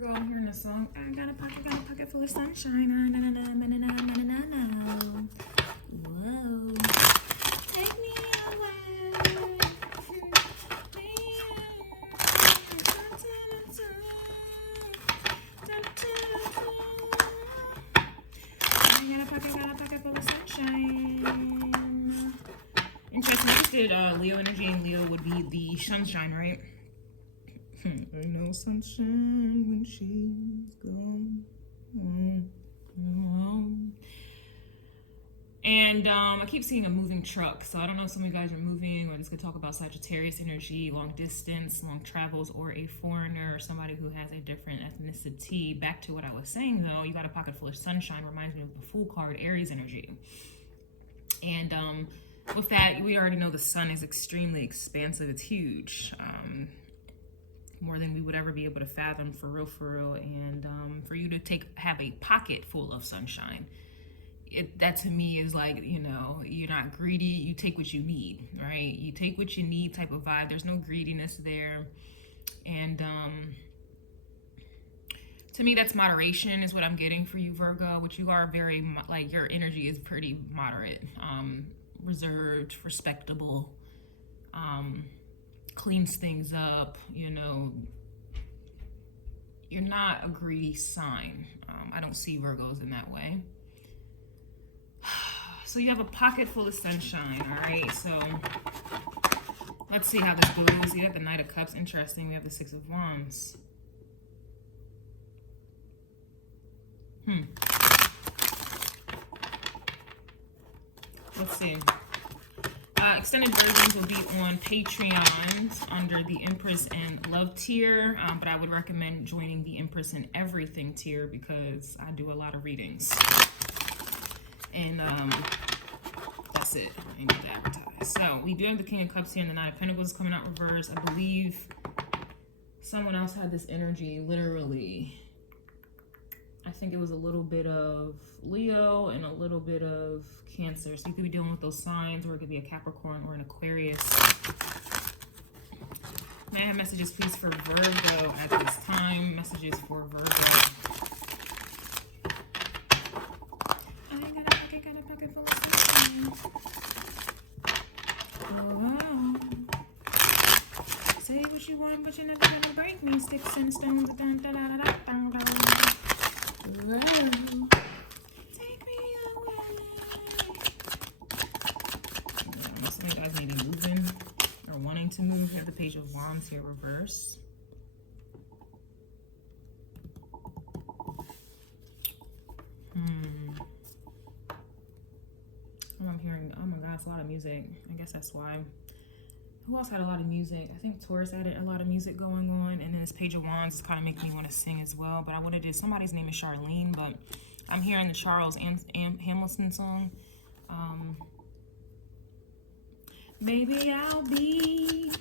Virgo, I'm hearing a song. I got a pocket full of sunshine. Na, na, na, na, na, na, na, na, na, na. Whoa. Take me away. I got a pocket full of sunshine. Interesting. I just did Leo energy, and Leo would be the sunshine, right? Ain't no sunshine when she's gone. And I keep seeing a moving truck, so I don't know if some of you guys are moving, or just gonna talk about Sagittarius energy, long distance, long travels, or a foreigner, or somebody who has a different ethnicity. Back to what I was saying though, you got a pocket full of sunshine, reminds me of the Fool card, Aries energy. And with that, we already know the sun is extremely expansive, it's huge. More than we would ever be able to fathom, for real. And for you to have a pocket full of sunshine, that to me is like, you know, you're not greedy, you take what you need, right? You take what you need type of vibe. There's no greediness there. And to me, that's moderation is what I'm getting for you, Virgo, which you are very, like, your energy is pretty moderate, reserved, respectable, cleans things up, you know. You're not a greedy sign. I don't see Virgos in that way. So you have a pocket full of sunshine, all right? So let's see how this goes. You have the Knight of Cups, interesting. We have the Six of Wands. Let's see. Extended versions will be on Patreon under the Empress and Love tier, but I would recommend joining the Empress and Everything tier because I do a lot of readings. And that's it. I need to advertise. So we do have the King of Cups here and the Nine of Pentacles coming out reverse. I believe someone else had this energy literally. I think it was a little bit of Leo and a little bit of Cancer. So you could be dealing with those signs, or it could be a Capricorn or an Aquarius. May I have messages, please, for Virgo at this time? Messages for Virgo. I got a pocket full of sunshine. Oh, say what you want, but you're never gonna break me. Sticks and stones. Dun, dun, dun, dun, dun, dun. Love, take me away. Some of you guys may be moving or wanting to move. Have the Page of Wands here reverse. Oh, I'm hearing, oh my God, it's a lot of music. I guess that's why. Who else had a lot of music? I think Taurus had a lot of music going on. And then this Page of Wands is kind of making me want to sing as well. But I would have did, somebody's name is Charlene, but I'm hearing the Charles Hamilton song. Baby, I'll be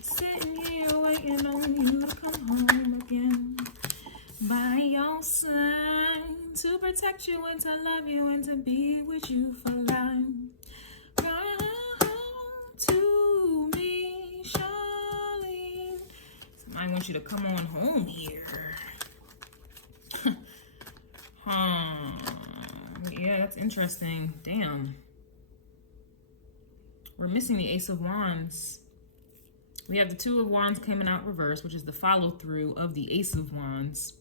sitting here waiting on you to come home again. By your side, to protect you and to love you and to be with you for life. Come to me, Charlene. I want you to come on home here. Yeah, that's interesting. Damn. We're missing the Ace of Wands. We have the Two of Wands coming out reverse, which is the follow through of the Ace of Wands.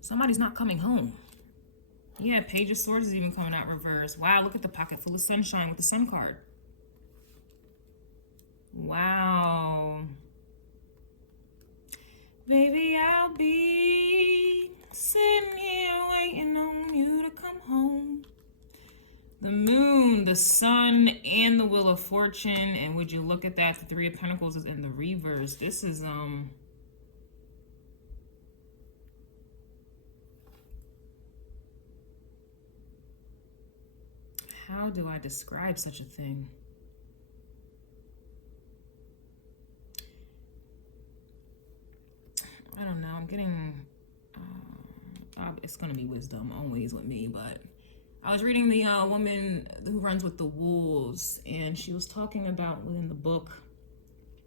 Somebody's not coming home. Yeah, Page of Swords is even coming out reverse. Wow, look at the pocket full of sunshine with the Sun card. Wow. Baby, I'll be sitting here waiting on you to come home. The Moon, the Sun, and the Wheel of Fortune. And would you look at that? The Three of Pentacles is in the reverse. This is, how do I describe such a thing? I don't know. I'm getting, it's going to be wisdom always with me, but I was reading the woman who runs with the wolves, and she was talking about within the book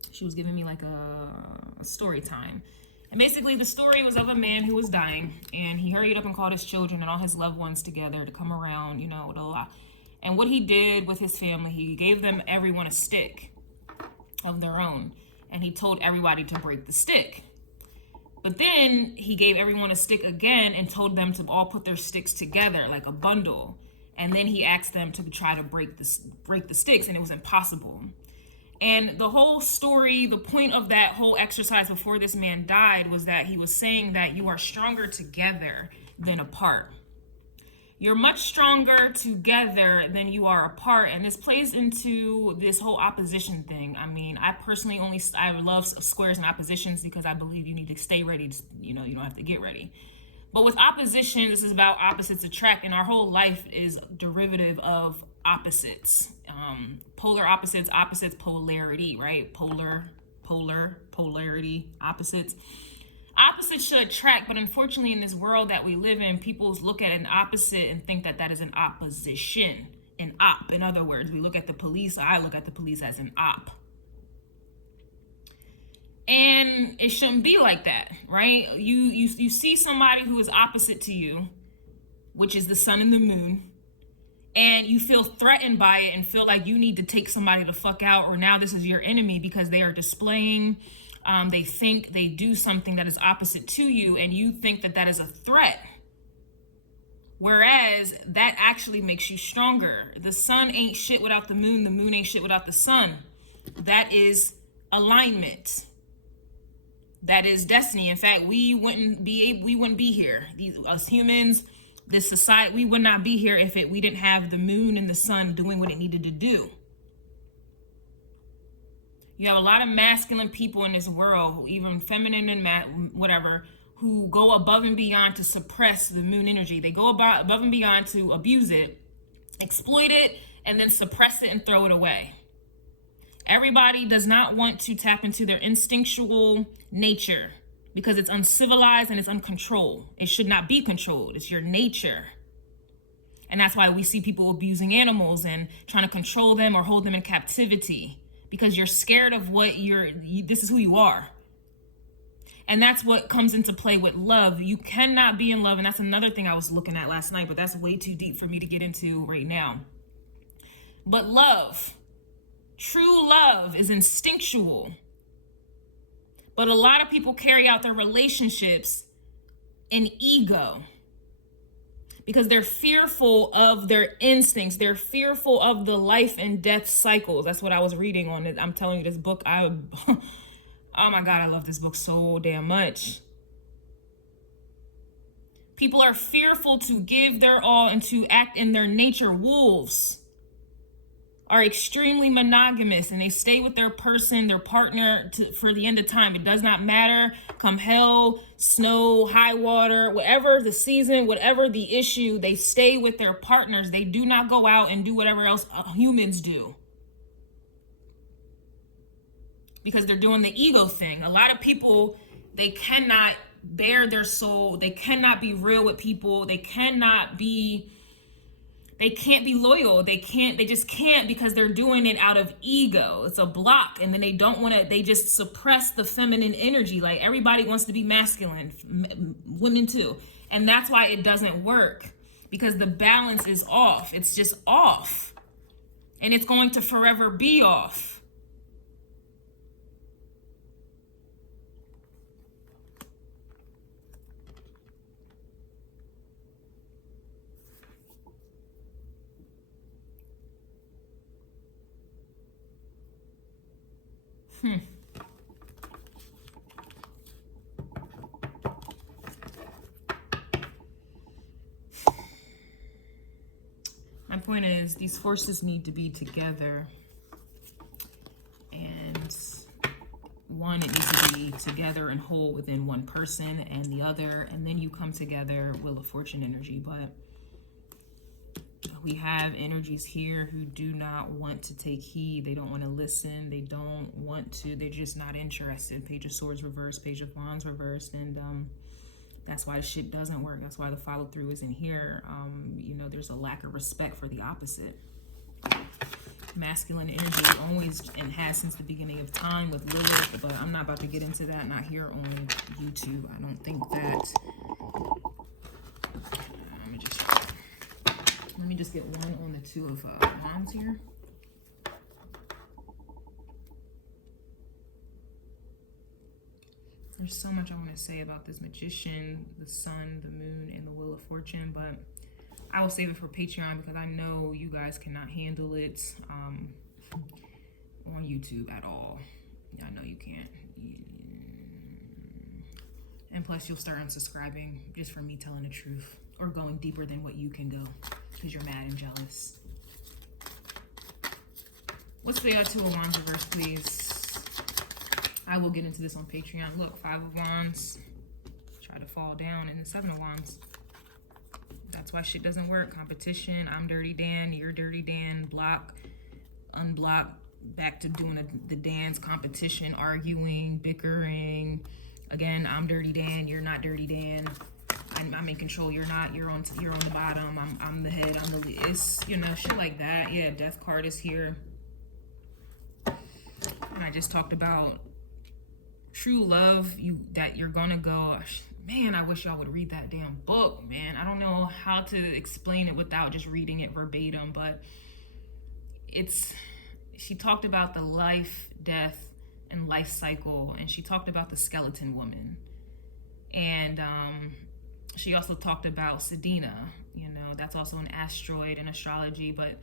She was giving me like a story time. And basically the story was of a man who was dying, and he hurried up and called his children and all his loved ones together to come around, you know, with a lot. And what he did with his family, he gave them everyone a stick of their own, and he told everybody to break the stick. But then he gave everyone a stick again and told them to all put their sticks together like a bundle. And then he asked them to try to break the sticks, and it was impossible. And the whole story, the point of that whole exercise before this man died was that he was saying that you are stronger together than apart. You're much stronger together than you are apart. And this plays into this whole opposition thing. I mean, I personally I love squares and oppositions because I believe you need to stay ready. You know, you don't have to get ready. But with opposition, this is about opposites attract. And our whole life is derivative of opposites. Polar opposites, polarity, right? Polarity, opposites. Opposites should attract, but unfortunately in this world that we live in, people look at an opposite and think that that is an opposition, an op. In other words, we look at the police, I look at the police as an op. And it shouldn't be like that, right? You see somebody who is opposite to you, which is the sun and the moon, and you feel threatened by it and feel like you need to take somebody the fuck out, or now this is your enemy because they are displaying, they think they do something that is opposite to you, and you think that that is a threat. Whereas that actually makes you stronger. The sun ain't shit without the moon ain't shit without the sun. That is alignment. That is destiny. In fact, we wouldn't be here. Us humans, this society, we would not be here if we didn't have the moon and the sun doing what it needed to do. You have a lot of masculine people in this world, even feminine and whatever, who go above and beyond to suppress the moon energy. They go above and beyond to abuse it, exploit it, and then suppress it and throw it away. Everybody does not want to tap into their instinctual nature because it's uncivilized and it's uncontrolled. It should not be controlled. It's your nature. And that's why we see people abusing animals and trying to control them or hold them in captivity, because you're scared of what this is who you are. And that's what comes into play with love. You cannot be in love. And that's another thing I was looking at last night, but that's way too deep for me to get into right now. But love, true love, is instinctual. But a lot of people carry out their relationships in ego because they're fearful of their instincts. They're fearful of the life and death cycles. That's what I was reading on it. I'm telling you, this book, oh my God, I love this book so damn much. People are fearful to give their all and to act in their nature. Wolves are extremely monogamous, and they stay with their person, their partner, for the end of time. It does not matter, come hell, snow, high water, whatever the season, whatever the issue, they stay with their partners. They do not go out and do whatever else humans do, because they're doing the ego thing. A lot of people, they cannot bare their soul. They cannot be real with people. They can't be loyal. They just can't, because they're doing it out of ego. It's a block. And then they just suppress the feminine energy. Like, everybody wants to be masculine, women too. And that's why it doesn't work, because the balance is off. It's just off. And it's going to forever be off. My point is, these forces need to be together, and one, it needs to be together and whole within one person, and the other, and then you come together, Wheel of Fortune energy. But we have energies here who do not want to take heed. They don't want to listen. They don't want to. They're just not interested. Page of Swords reversed, Page of Wands reversed, and that's why the shit doesn't work. That's why the follow through isn't here. You know, there's a lack of respect for the opposite. masculine energy always and has since the beginning of time with Lilith, but I'm not about to get into that, not here on YouTube. I don't think that. Let me just get one on the Two of Wands here. There's so much I want to say about this Magician, the Sun, the Moon, and the Wheel of Fortune, but I will save it for Patreon because I know you guys cannot handle it on YouTube at all. I know you can't. And plus, you'll start unsubscribing just for me telling the truth or going deeper than what you can go because you're mad and jealous. What's the Two of Wands reverse, please? I will get into this on Patreon. Look, Five of Wands. Try to fall down. And the Seven of Wands. That's why shit doesn't work. Competition. I'm Dirty Dan. You're Dirty Dan. Block. Unblock. Back to doing the dance. Competition. Arguing. Bickering. Again, I'm Dirty Dan. You're not Dirty Dan. I'm in control. You're not. You're on the bottom. I'm the head. I'm the lead. It's, you know, shit like that. Yeah, Death card is here. And I just talked about true love, that you're gonna go, man, I wish y'all would read that damn book, man. I don't know how to explain it without just reading it verbatim, but she talked about the life, death, and life cycle, and she talked about the skeleton woman. And she also talked about Sedina, you know, that's also an asteroid in astrology, but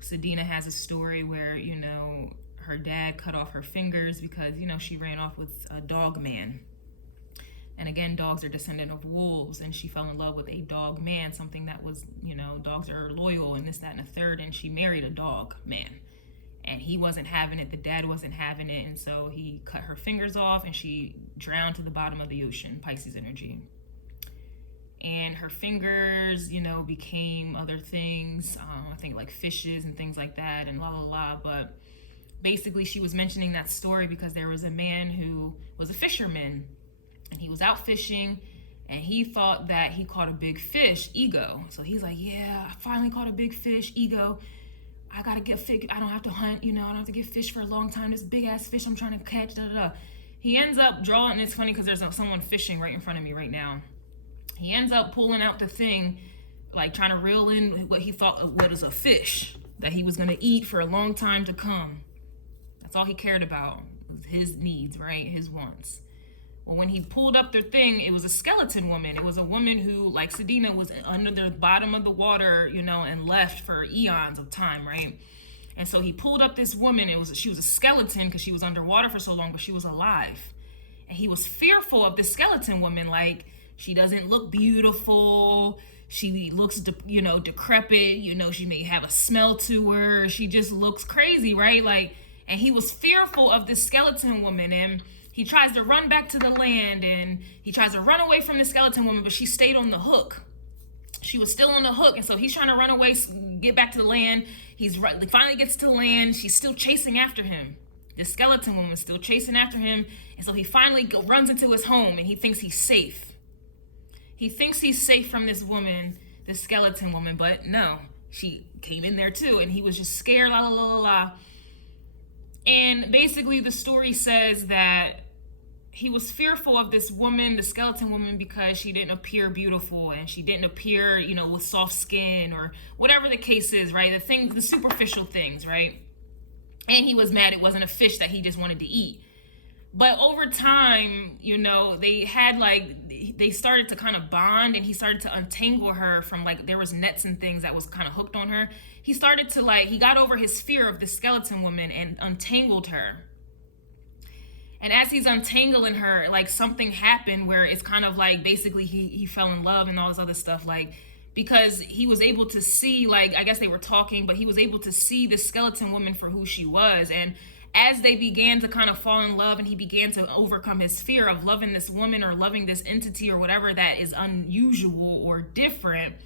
Sedina has a story where, you know, her dad cut off her fingers because, you know, she ran off with a dog man. And again, dogs are descendant of wolves, and she fell in love with a dog man, something that was, you know, dogs are loyal and this, that, and a third, and she married a dog man. And he wasn't having it, the dad wasn't having it, and so he cut her fingers off and she drowned to the bottom of the ocean, Pisces energy. And her fingers, you know, became other things, I think like fishes and things like that, and la la la, but basically, she was mentioning that story because there was a man who was a fisherman, and he was out fishing, and he thought that he caught a big fish, ego. So he's like, yeah, I finally caught a big fish, ego. I gotta get fish. I don't have to hunt, you know, I don't have to get fish for a long time. This big ass fish I'm trying to catch, da da da. He ends up drawing, and it's funny because there's someone fishing right in front of me right now. He ends up pulling out the thing, like trying to reel in what he thought was a fish that he was gonna eat for a long time to come. That's all he cared about, was his needs, right? His wants. Well, when he pulled up their thing, it was a skeleton woman. It was a woman who, like Sedina, was under the bottom of the water, you know, and left for eons of time, right? And so he pulled up this woman. She was a skeleton because she was underwater for so long, but she was alive. And he was fearful of this skeleton woman. Like, she doesn't look beautiful. She looks, decrepit. You know, she may have a smell to her. She just looks crazy, right? Like, and he was fearful of this skeleton woman, and he tries to run back to the land, and he tries to run away from the skeleton woman, but she stayed on the hook. She was still on the hook, and so he's trying to run away, get back to the land. He finally gets to land. She's still chasing after him. The skeleton woman's still chasing after him, and so he finally runs into his home, and he thinks he's safe. He thinks he's safe from this woman, the skeleton woman, but no, she came in there too, and he was just scared, la la la la la. And basically the story says that he was fearful of this woman, the skeleton woman, because she didn't appear beautiful and she didn't appear, you know, with soft skin or whatever the case is, right? The superficial things, right? And he was mad it wasn't a fish that he just wanted to eat. But over time, you know, they started to kind of bond, and he started to untangle her from, like, there was nets and things that was kind of hooked on her. He started to, like, he got over his fear of the skeleton woman and untangled her. And as he's untangling her, like, something happened where it's kind of like basically he fell in love and all this other stuff, like, because he was able to see, like, I guess they were talking, but he was able to see the skeleton woman for who she was. And as they began to kind of fall in love and he began to overcome his fear of loving this woman or loving this entity or whatever that is unusual or different,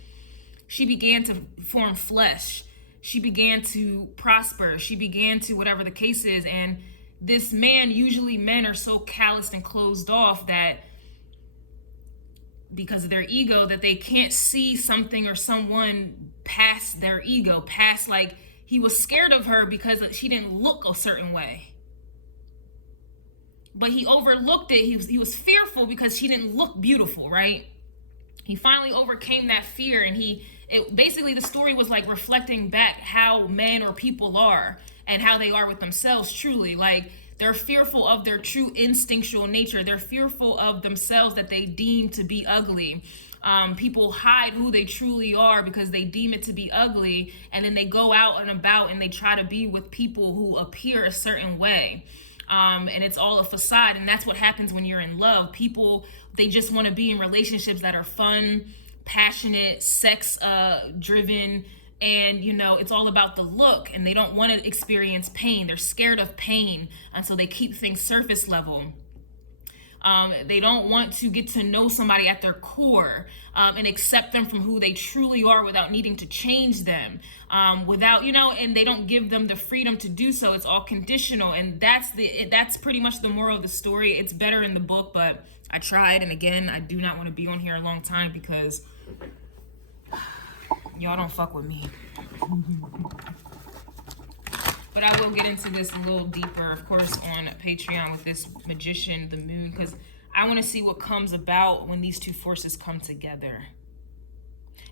she began to form flesh. She began to prosper. She began to, whatever the case is. And this man, usually men are so calloused and closed off that because of their ego, that they can't see something or someone past their ego, past, like, he was scared of her because she didn't look a certain way. But he overlooked it. He was fearful because she didn't look beautiful, right? He finally overcame that fear, and basically the story was like reflecting back how men or people are and how they are with themselves truly. Like, they're fearful of their true instinctual nature. They're fearful of themselves that they deem to be ugly. People hide who they truly are because they deem it to be ugly, and then they go out and about and they try to be with people who appear a certain way. And it's all a facade, and that's what happens when you're in love. People, they just want to be in relationships that are fun, passionate, sex driven, and it's all about the look, and they don't want to experience pain. They're scared of pain, and so they keep things surface level. They don't want to get to know somebody at their core and accept them from who they truly are without needing to change them, and they don't give them the freedom to do so. It's all conditional, and that's pretty much the moral of the story. It's better in the book, but I tried, and again, I do not want to be on here a long time because y'all don't fuck with me. But I will get into this a little deeper, of course, on Patreon with this magician, the moon, because I want to see what comes about when these two forces come together,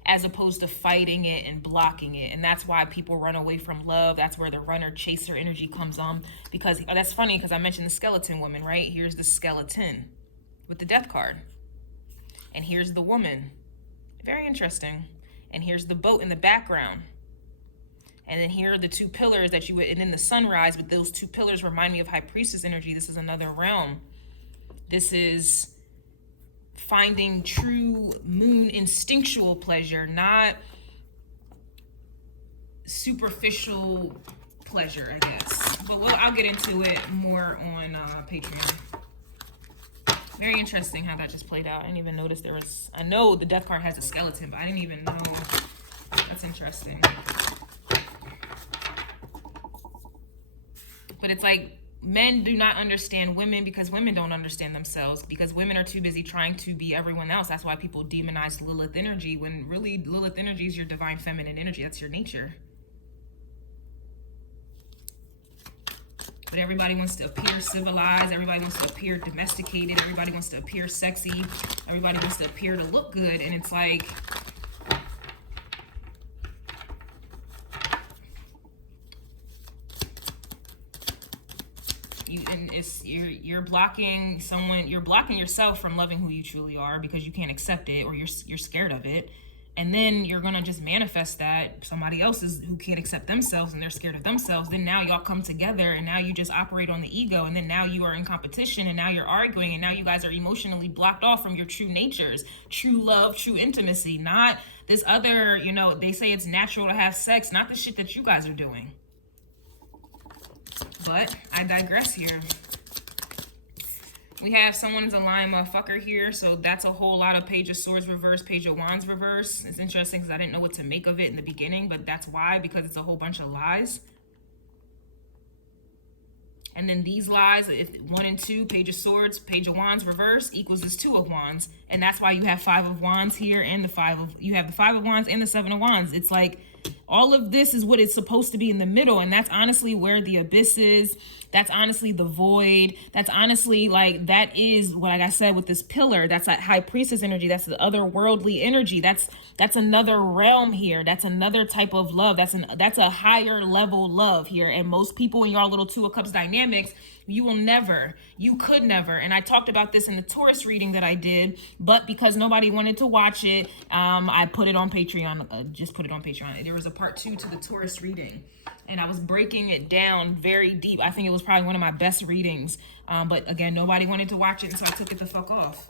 as opposed to fighting it and blocking it. And that's why people run away from love. That's where the runner chaser energy comes on, because that's funny, because I mentioned the skeleton woman, right? Here's the skeleton with the death card, and here's the woman. Very interesting. And here's the boat in the background. And then here are the two pillars that you would, and then the sunrise, but those two pillars remind me of High Priestess energy. This is another realm. This is finding true moon instinctual pleasure, not superficial pleasure, I guess. But I'll get into it more on Patreon. Very interesting how that just played out. I didn't even notice there was, I know the death card has a skeleton, but I didn't even know. That's interesting. But it's like, men do not understand women because women don't understand themselves, because women are too busy trying to be everyone else. That's why people demonize Lilith energy, when really Lilith energy is your divine feminine energy. That's your nature. But everybody wants to appear civilized. Everybody wants to appear domesticated. Everybody wants to appear sexy. Everybody wants to appear to look good. And it's like, you're blocking someone, you're blocking yourself from loving who you truly are because you can't accept it, or you're scared of it. And then you're gonna just manifest that somebody else who can't accept themselves and they're scared of themselves. Then now y'all come together, and now you just operate on the ego, and then now you are in competition, and now you're arguing, and now you guys are emotionally blocked off from your true natures, true love, true intimacy, not this other, they say it's natural to have sex, not the shit that you guys are doing. But I digress here. We have someone's a lying motherfucker here, so that's a whole lot of Page of Swords reverse, Page of Wands reverse. It's interesting because I didn't know what to make of it in the beginning, but that's why, because it's a whole bunch of lies. And then these lies, if 1 and 2, Page of Swords, Page of Wands reverse equals this 2 of Wands, and that's why you have 5 of Wands here, and you have the 5 of Wands and the 7 of Wands. It's like all of this is what it's supposed to be in the middle, and that's honestly where the abyss is. That's honestly the void. That's honestly, like, that is what, like I said, with this pillar, that's that High Priestess energy. That's the otherworldly energy. That's another realm here. That's another type of love. That's a higher level love here. And most people in your little 2 of Cups dynamics, you could never. And I talked about this in the Taurus reading that I did, but because nobody wanted to watch it, I put it on Patreon, just put it on Patreon. There was a part 2 to the Taurus reading, and I was breaking it down very deep. I think it was probably one of my best readings. But again, nobody wanted to watch it, and so I took it the fuck off.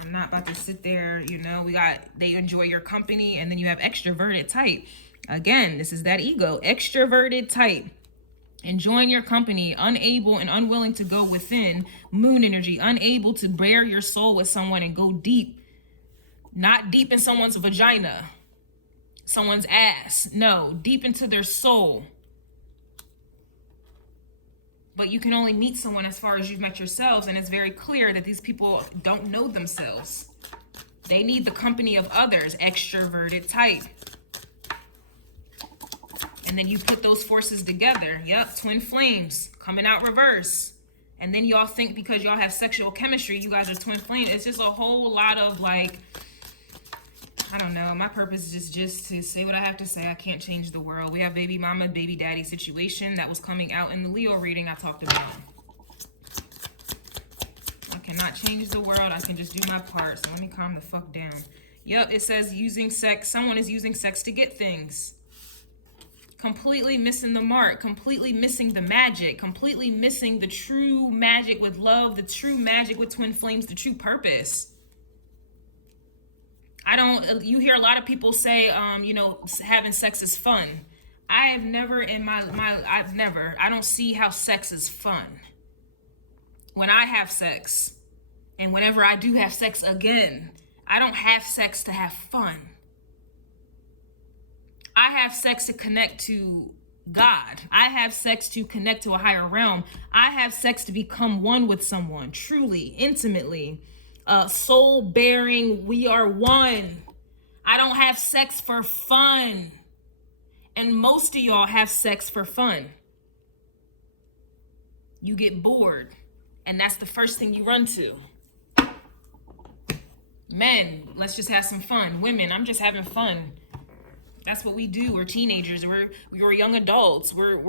I'm not about to sit there, they enjoy your company, and then you have extroverted type. Again, this is that ego, extroverted type. Enjoying your company, unable and unwilling to go within, moon energy, unable to bare your soul with someone and go deep. Not deep in someone's vagina, someone's ass. No, deep into their soul. But you can only meet someone as far as you've met yourselves, and it's very clear that these people don't know themselves. They need the company of others, extroverted type. And then you put those forces together. Yep, twin flames coming out reverse. And then y'all think because y'all have sexual chemistry, you guys are twin flames. It's just a whole lot of like, I don't know. My purpose is just to say what I have to say. I can't change the world. We have baby mama, baby daddy situation that was coming out in the Leo reading I talked about. I cannot change the world. I can just do my part. So let me calm the fuck down. Yep, it says using sex. Someone is using sex to get things. Completely missing the mark, completely missing the magic, completely missing the true magic with love, the true magic with twin flames, the true purpose. You hear a lot of people say, you know, having sex is fun. I have never in I don't see how sex is fun. When I have sex, and whenever I do have sex again, I don't have sex to have fun. I have sex to connect to God. I have sex to connect to a higher realm. I have sex to become one with someone, truly, intimately, soul bearing. We are one. I don't have sex for fun. And most of y'all have sex for fun. You get bored, and that's the first thing you run to. Men, let's just have some fun. Women, I'm just having fun. That's what we do. We're teenagers. We're young adults. We're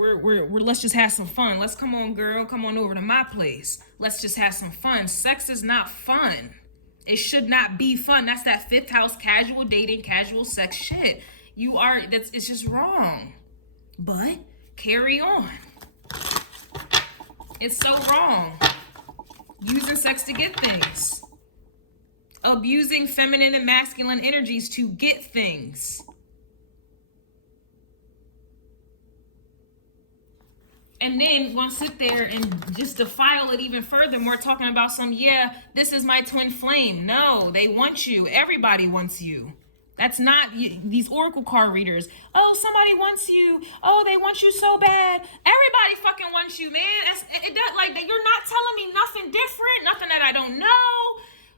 let's just have some fun. Let's come on, girl. Come on over to my place. Let's just have some fun. Sex is not fun. It should not be fun. That's that fifth house, casual dating, casual sex shit. It's just wrong. But carry on. It's so wrong. Using sex to get things. Abusing feminine and masculine energies to get things. And then want to sit there and just defile it even further more, talking about this is my twin flame. No, they want you. Everybody wants you. That's not these oracle card readers. Oh, somebody wants you. Oh, they want you so bad. Everybody fucking wants you, man. It does, like, you're not telling me nothing different, nothing that I don't know.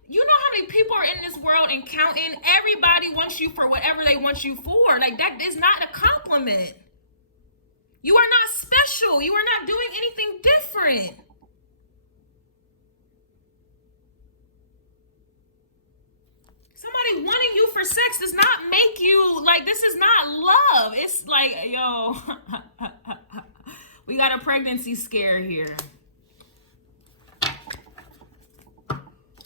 You know how many people are in this world and counting? Everybody wants you for whatever they want you for. Like, that is not a compliment. You are not special. You are not doing anything different. Somebody wanting you for sex does not make you, like, this is not love. It's like, yo, we got a pregnancy scare here.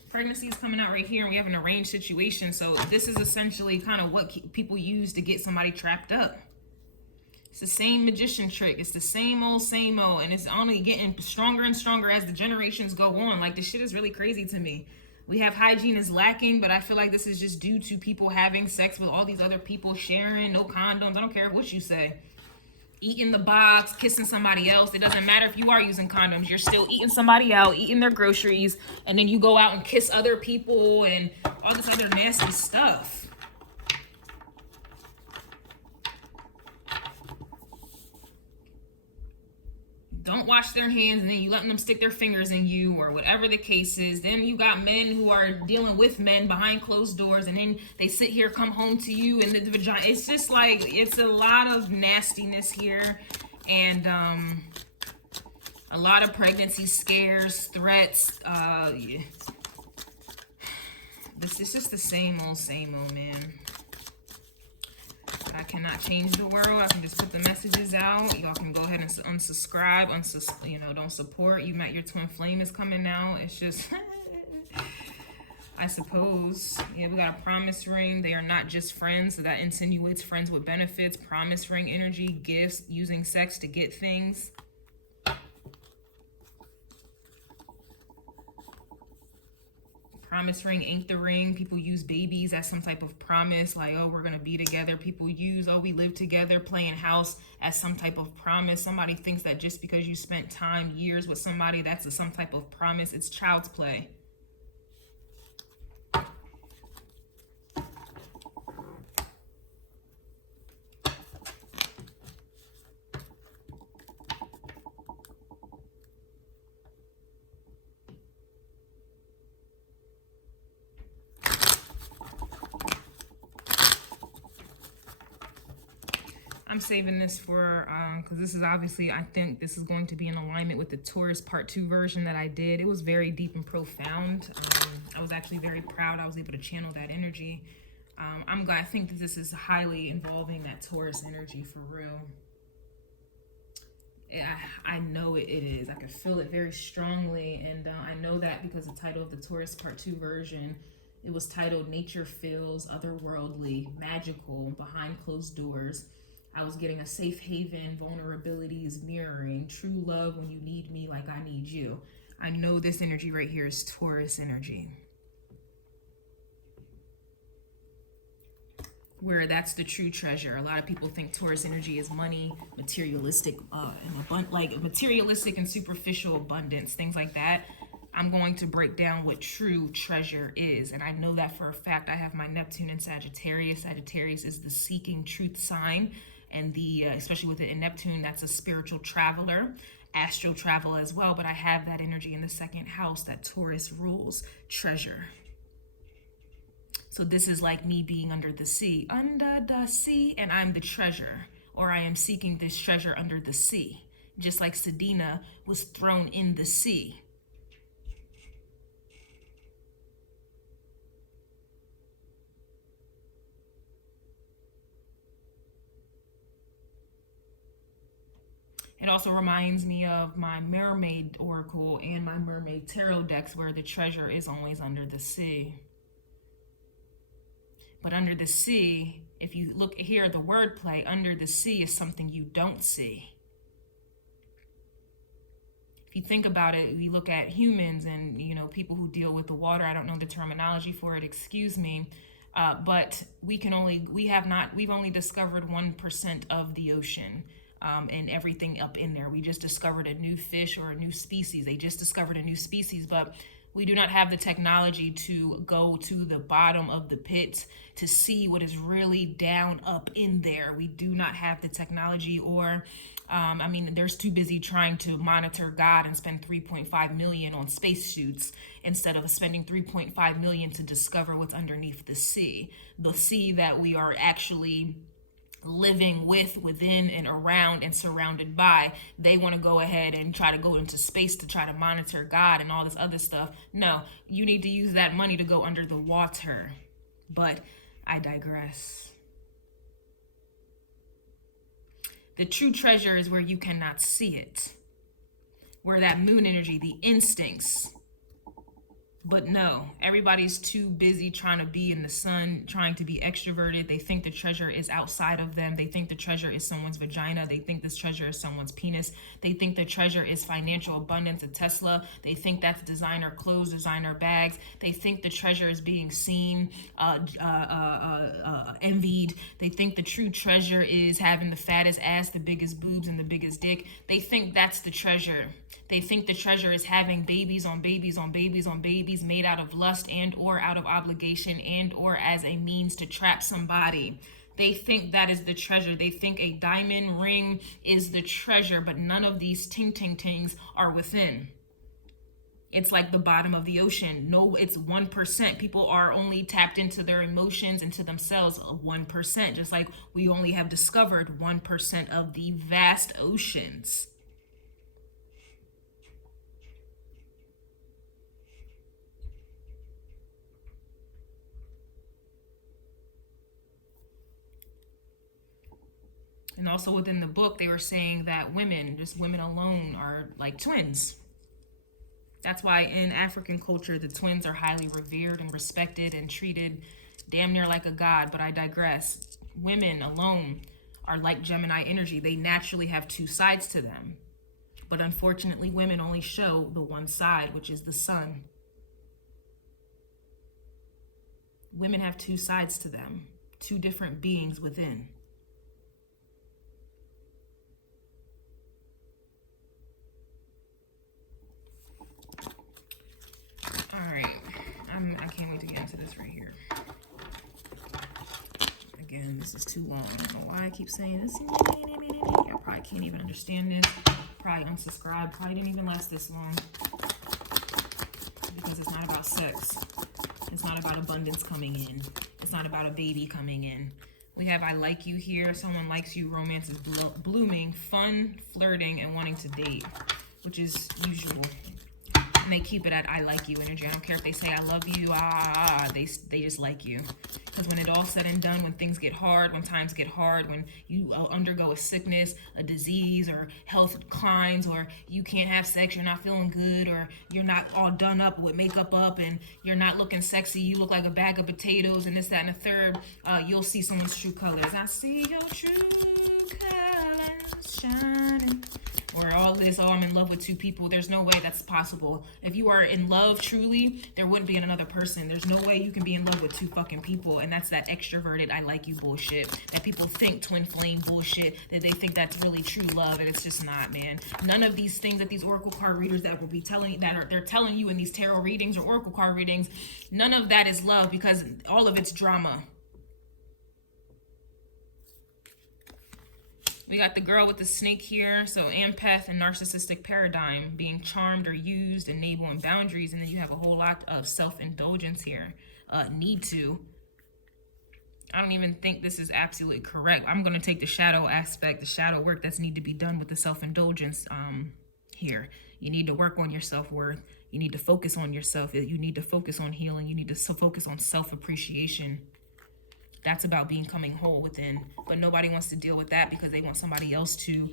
Pregnancy is coming out right here, and we have an arranged situation. So this is essentially kind of what people use to get somebody trapped up. It's the same magician trick. It's the same old, and it's only getting stronger and stronger as the generations go on. Like, this shit is really crazy to me. We have hygiene is lacking, but I feel like this is just due to people having sex with all these other people, sharing, no condoms. I don't care what you say. Eating the box, kissing somebody else. It doesn't matter if you are using condoms. You're still eating somebody out, eating their groceries, and then you go out and kiss other people and all this other nasty stuff. Don't wash their hands, and then you letting them stick their fingers in you, or whatever the case is. Then you got men who are dealing with men behind closed doors, and then they sit here, come home to you in the vagina. It's just like, it's a lot of nastiness here, and a lot of pregnancy scares, threats. This is just the same old, man. I cannot change the world. I can just put the messages out. Y'all can go ahead and unsubscribe. Don't support. Your twin flame is coming out. It's just, I suppose. Yeah, we got a promise ring. They are not just friends. So that insinuates friends with benefits. Promise ring energy, gifts, using sex to get things. Promise ring ain't the ring. People use babies as some type of promise, like, oh, we're gonna be together. People use, oh, we live together, playing house, as some type of promise. Somebody thinks that just because you spent time, years with somebody, that's some type of promise. It's child's play. I'm saving this for, because this is obviously, I think this is going to be in alignment with the Taurus part 2 version that I did. It was very deep and profound. I was actually very proud I was able to channel that energy. I'm glad. I think that this is highly involving that Taurus energy for real. I know it is. I can feel it very strongly, and I know that because the title of the Taurus part 2 version, it was titled Nature Feels Otherworldly, Magical, Behind Closed Doors. I was getting a safe haven, vulnerabilities, mirroring, true love when you need me like I need you. I know this energy right here is Taurus energy. Where that's the true treasure. A lot of people think Taurus energy is money, materialistic, like materialistic and superficial abundance, things like that. I'm going to break down what true treasure is, and I know that for a fact. I have my Neptune in Sagittarius. Sagittarius is the seeking truth sign, and the especially with it in Neptune, that's a spiritual traveler, astral travel as well. But I have that energy in the 2nd house that Taurus rules, treasure. So this is like me being under the sea, and I'm the treasure, or I am seeking this treasure under the sea, just like Sedina was thrown in the sea. It also reminds me of my mermaid oracle and my mermaid tarot decks, where the treasure is always under the sea. But under the sea, if you look here, the wordplay, under the sea is something you don't see. If you think about it, we look at humans and, you know, people who deal with the water. I don't know the terminology for it, excuse me. But we've only discovered 1% of the ocean. And everything up in there. We just discovered a new fish or a new species. They just discovered a new species, but we do not have the technology to go to the bottom of the pit to see what is really down up in there. We do not have the technology, or I mean, they're too busy trying to monitor God and spend $3.5 million on spacesuits instead of spending $3.5 million to discover what's underneath the sea that we are actually living with, within, and around, and surrounded by. They want to go ahead and try to go into space to try to monitor God and all this other stuff. No, you need to use that money to go under the water. But I digress. The true treasure is where you cannot see it, where that moon energy, the instincts. But no, everybody's too busy trying to be in the sun, trying to be extroverted. They think the treasure is outside of them. They think the treasure is someone's vagina. They think this treasure is someone's penis. They think the treasure is financial abundance, a Tesla. They think that's designer clothes, designer bags. They think the treasure is being seen, envied. They think the true treasure is having the fattest ass, the biggest boobs, and the biggest dick. They think that's the treasure. They think the treasure is having babies on babies on babies on babies made out of lust and or out of obligation and or as a means to trap somebody. They think that is the treasure. They think a diamond ring is the treasure, but none of these ting are within. It's like the bottom of the ocean. No, it's 1%. People are only tapped into their emotions, into themselves, 1%, just like we only have discovered 1% of the vast oceans. And also within the book, they were saying that women, just women alone, are like twins. That's why in African culture, the twins are highly revered and respected and treated damn near like a god. But I digress. Women alone are like Gemini energy. They naturally have two sides to them. But unfortunately, women only show the one side, which is the sun. Women have two sides to them, two different beings within. All right, I can't wait to get into this right here. Again, this is too long. I don't know why I keep saying this. Y'all probably can't even understand this. Probably unsubscribe. Probably didn't even last this long. Because it's not about sex. It's not about abundance coming in. It's not about a baby coming in. We have I like you here. Someone likes you. Romance is blooming. Fun, flirting, and wanting to date, which is usual. And they keep it at I like you energy. I don't care if they say I love you. They just like you. Because when it all said and done, when things get hard, when times get hard, when you undergo a sickness, a disease, or health declines, or you can't have sex, you're not feeling good, or you're not all done up with makeup up, and you're not looking sexy, you look like a bag of potatoes, and this, that, and the third, you'll see someone's true colors. I see your true colors shining. Or all this, oh, I'm in love with two people. There's no way that's possible. If you are in love truly, there wouldn't be another person. There's no way you can be in love with two fucking people. And that's that extroverted, I like you bullshit. That people think twin flame bullshit. That they think that's really true love. And it's just not, man. None of these things that these oracle card readers that will be telling, they're telling you in these tarot readings or oracle card readings, none of that is love, because all of it's drama. We got the girl with the snake here. So empath and narcissistic paradigm, being charmed or used, enabling boundaries. And then you have a whole lot of self-indulgence here. Need to. I don't even think this is absolutely correct. I'm going to take the shadow aspect, the shadow work that's need to be done with the self-indulgence here. You need to work on your self-worth. You need to focus on yourself. You need to focus on healing. You need to focus on self-appreciation. That's about becoming whole within. But nobody wants to deal with that because they want somebody else to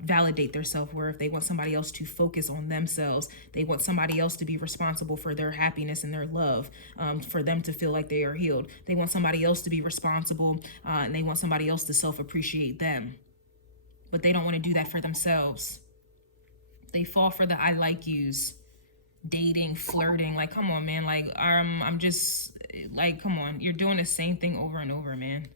validate their self-worth. They want somebody else to focus on themselves. They want somebody else to be responsible for their happiness and their love, for them to feel like they are healed. They want somebody else to be responsible, and they want somebody else to self-appreciate them. But they don't want to do that for themselves. They fall for the I like yous. Dating, flirting, like, come on, man. Like, I'm just, like, come on. You're doing the same thing over and over, man.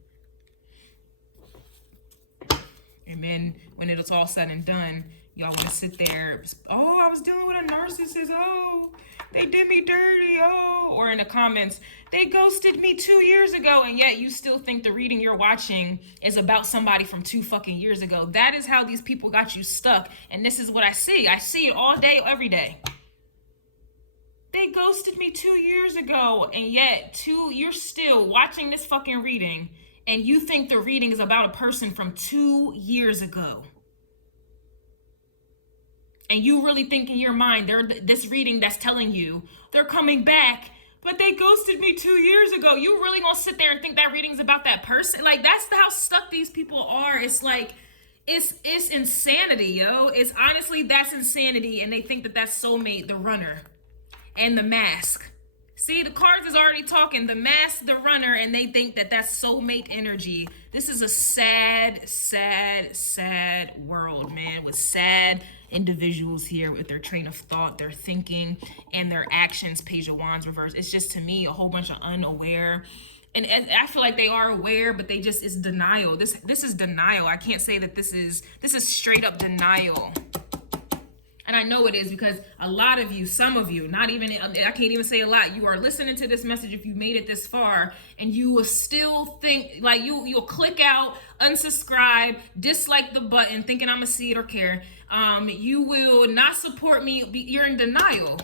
And then when it's all said and done, y'all want to sit there. Oh, I was dealing with a narcissist. Oh, they did me dirty. Oh, or in the comments, they ghosted me 2 years ago. And yet you still think the reading you're watching is about somebody from 2 fucking years ago. That is how these people got you stuck. And this is what I see. I see it all day, every day. They ghosted me 2 years ago, and yet you're still watching this fucking reading, and you think the reading is about a person from 2 years ago. And you really think in your mind, this reading that's telling you they're coming back, but they ghosted me 2 years ago. You really gonna sit there and think that reading's about that person? Like, that's how stuck these people are. It's like, it's insanity, yo. It's honestly, that's insanity, and they think that that's soulmate, the runner. And the mask. See, the cards is already talking. The mask, the runner, and they think that that's soulmate energy. This is a sad, sad, sad world, man, with sad individuals here with their train of thought, their thinking, and their actions. Page of Wands reverse. It's just, to me, a whole bunch of unaware. And I feel like they are aware, but they just, it's denial. This is denial. I can't say that this is straight up denial. And I know it is, because a lot of you, some of you, not even, I can't even say a lot, you are listening to this message if you made it this far, and you will still think, like, you'll click out, unsubscribe, dislike the button, thinking I'm gonna see it or care. You will not support me. You're in denial.